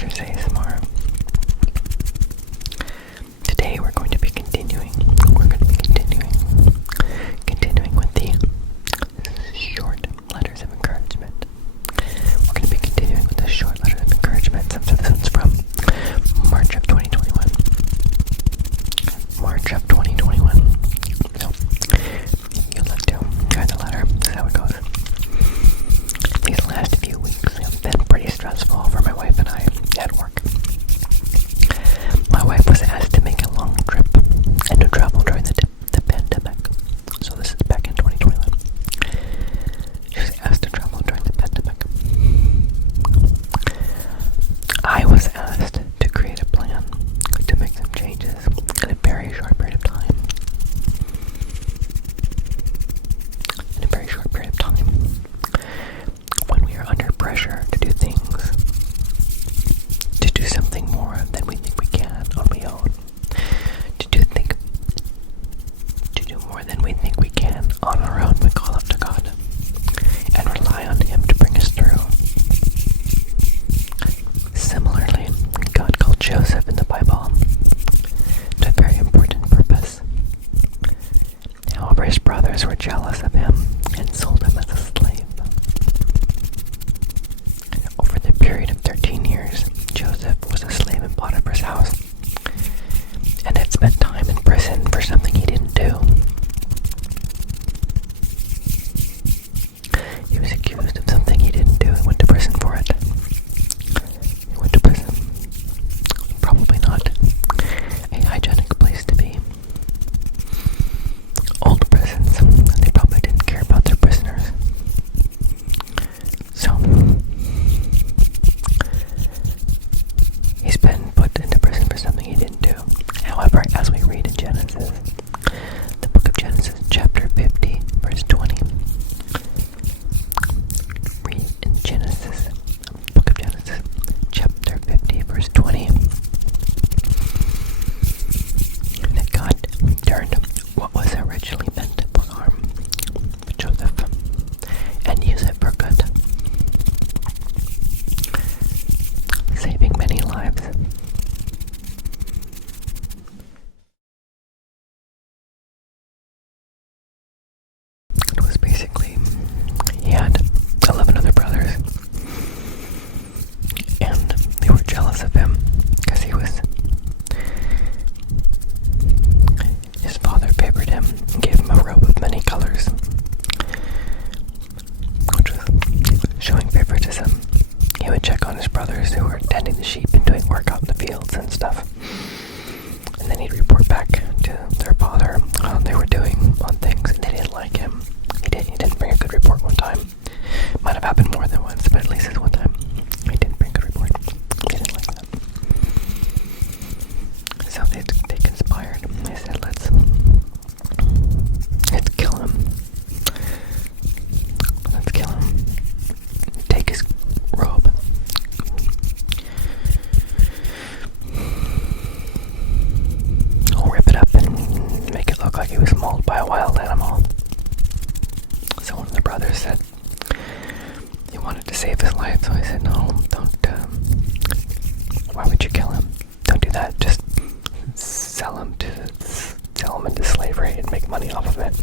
Rogers ASMR. Today we're going to be continuing with the short letters of encouragement. We're going to be continuing with the short letters of encouragement. Some of this one's from March of 2021. So, you'd like to try the letter. That's how it goes. These last few weeks have been pretty stressful for my wife and I at work. My wife was asked to make a long trip and to travel during the pandemic. So this is back in 2021. She was asked to travel during the pandemic. I was asked to create a plan to make some changes in a very short period of time. When we are under pressure to do things, to do something more than we think we can on our own, to do more than we think we can on our own, we call up to God and rely on Him to bring us through. Similarly, God called Joseph in the Bible to a very important purpose. However, his brothers were jealous of him and sold him as a slave. Over the period of 13 years, Joseph was a slave in Potiphar's house and had spent time in prison for something he didn't do. He was accused of something he didn't do and went to prison for it. He went to prison. Probably not a hygienic place to be. Old prisons, they probably didn't care about their prisoners. So, he's been put into prison for something he didn't do. However, as we read in Genesis, the book of Genesis, chapter 50, verse 20. Read in Genesis, book of Genesis, chapter 50, verse 20. That God turned what was originally meant for harm for Joseph and use it for good, saving many lives. It was basically, he had 11 other brothers, and they were jealous of him because his father favored him and gave him a robe of many colors, which was showing favoritism. He would check on his brothers who were tending the sheep and doing work out in the fields and stuff. And then he'd report back to their father how they were doing on things, and they didn't like him. He didn't bring a good report one time. Might have happened more than once, but at least this one time he didn't bring a good report. They didn't like that. So they conspired. They said, let's kill him. Let's kill him. Take his robe. We'll rip it up and make it look like he was mauled by a wild animal. So one of the brothers said he wanted to save his life, so he said, no, don't, why would you kill him? Don't do that, just sell him into slavery and make money off of it.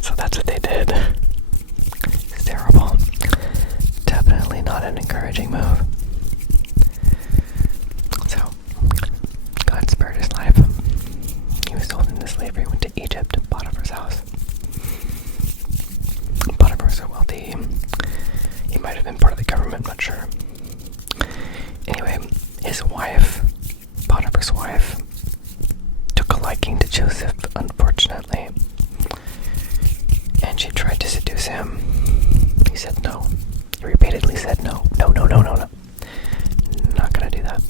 So that's what they did. It's terrible. Definitely not an encouraging move. So, God spared his life. He was sold into slavery, went to Egypt, Potiphar's house. Potiphar's a wealthy, he might have been part of the government, not sure. Anyway, his wife, Potiphar's wife, took a liking to Joseph, unfortunately, and she tried to seduce him. He said no. He repeatedly said no. No. Not gonna do that.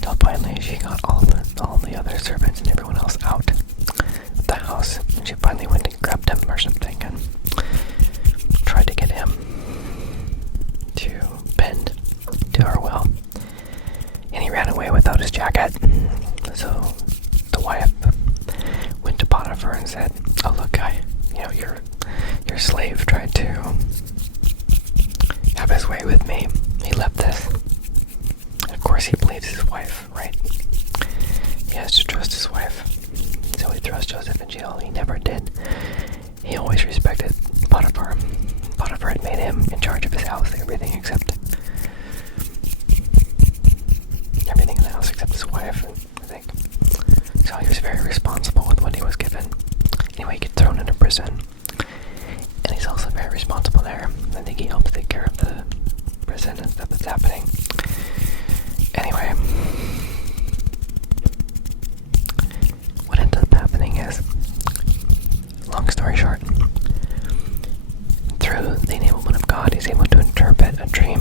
Till finally she got all the other servants and everyone else out of the house, and she finally went and grabbed him or something and tried to get him to bend to her will. And he ran away without his jacket. So the wife went to Potiphar and said, oh look, your slave tried to of his way with me. He left this. And of course, he believes his wife, right? He has to trust his wife. So he throws Joseph in jail. He never did. He always respected Potiphar. Potiphar had made him in charge of his house, everything in the house except his wife, I think. So he was very responsible with what he was given. Anyway, he gets thrown into prison. And he's also very responsible there. I think he helps take care of the prison and stuff that's happening. Anyway, what ends up happening is, long story short, through the enablement of God, he's able to interpret a dream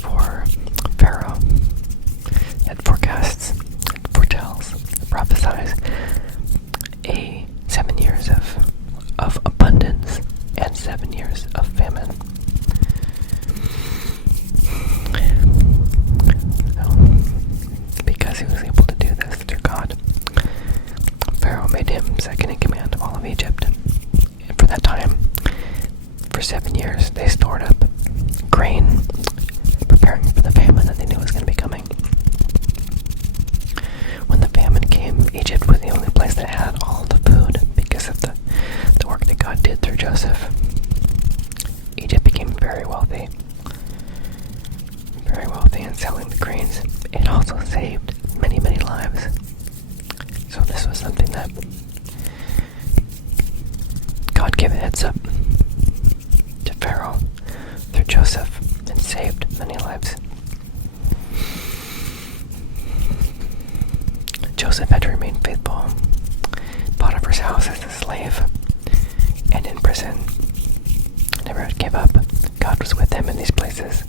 for Pharaoh that forecasts, foretells, prophesies 7 years of abundance and 7 years of famine. So, because he was able to do this through God, Pharaoh made him second in command of all of Egypt. And for that time, for 7 years, they stored up grain, preparing for the famine that they knew was going to be coming. When the famine came, Egypt was the only place that had all the food because of the work that God did through Joseph. Egypt became very wealthy in selling the grains. It also saved many, many lives. So this was something that God gave a heads up to Pharaoh through Joseph and saved many lives. Joseph had to remain faithful. Potiphar's house as a slave and in prison. Never gave up. God was with him in these places.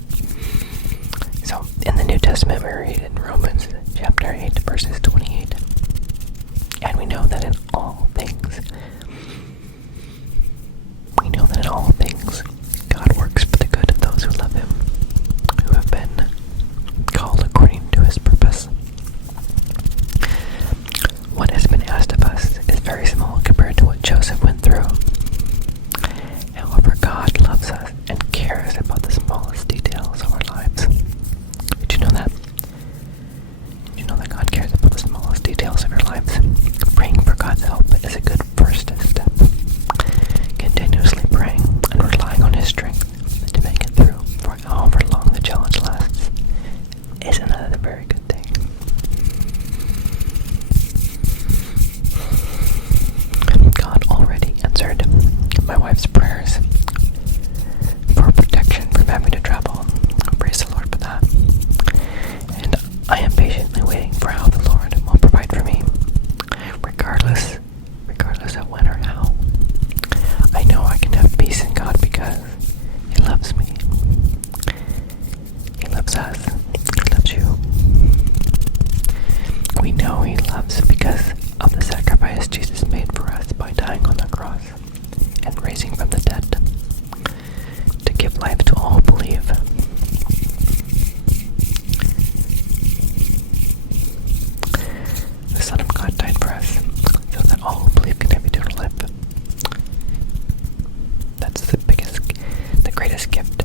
So, in the New Testament, we read in Romans chapter 8, verses 28. And we know that in all things, God works for the good of those who love him, who have been called according to his purpose. What has been asked of us is very small compared to what Joseph went through. However, God loves us and cares about the smallest details of our lives. Did you know that? Did you know that God cares about the smallest details of your lives? Praying for God's help is a good first step. Continuously praying and relying on his strength to make it through for however long the challenge lasts is another very good thing. God already answered my wife's prayers for protection from having to travel. Praise the Lord for that. And I am patiently waiting for how the Lord will provide for me, regardless of when or how. I know I can have peace in God because he loves me. He loves us. He loves you. We know he loves because of the sacrifice Jesus made for us by dying on the cross and raising from the dead to give life to all who believe. The Son of God died for us so that all who believe can have eternal life. That's the greatest gift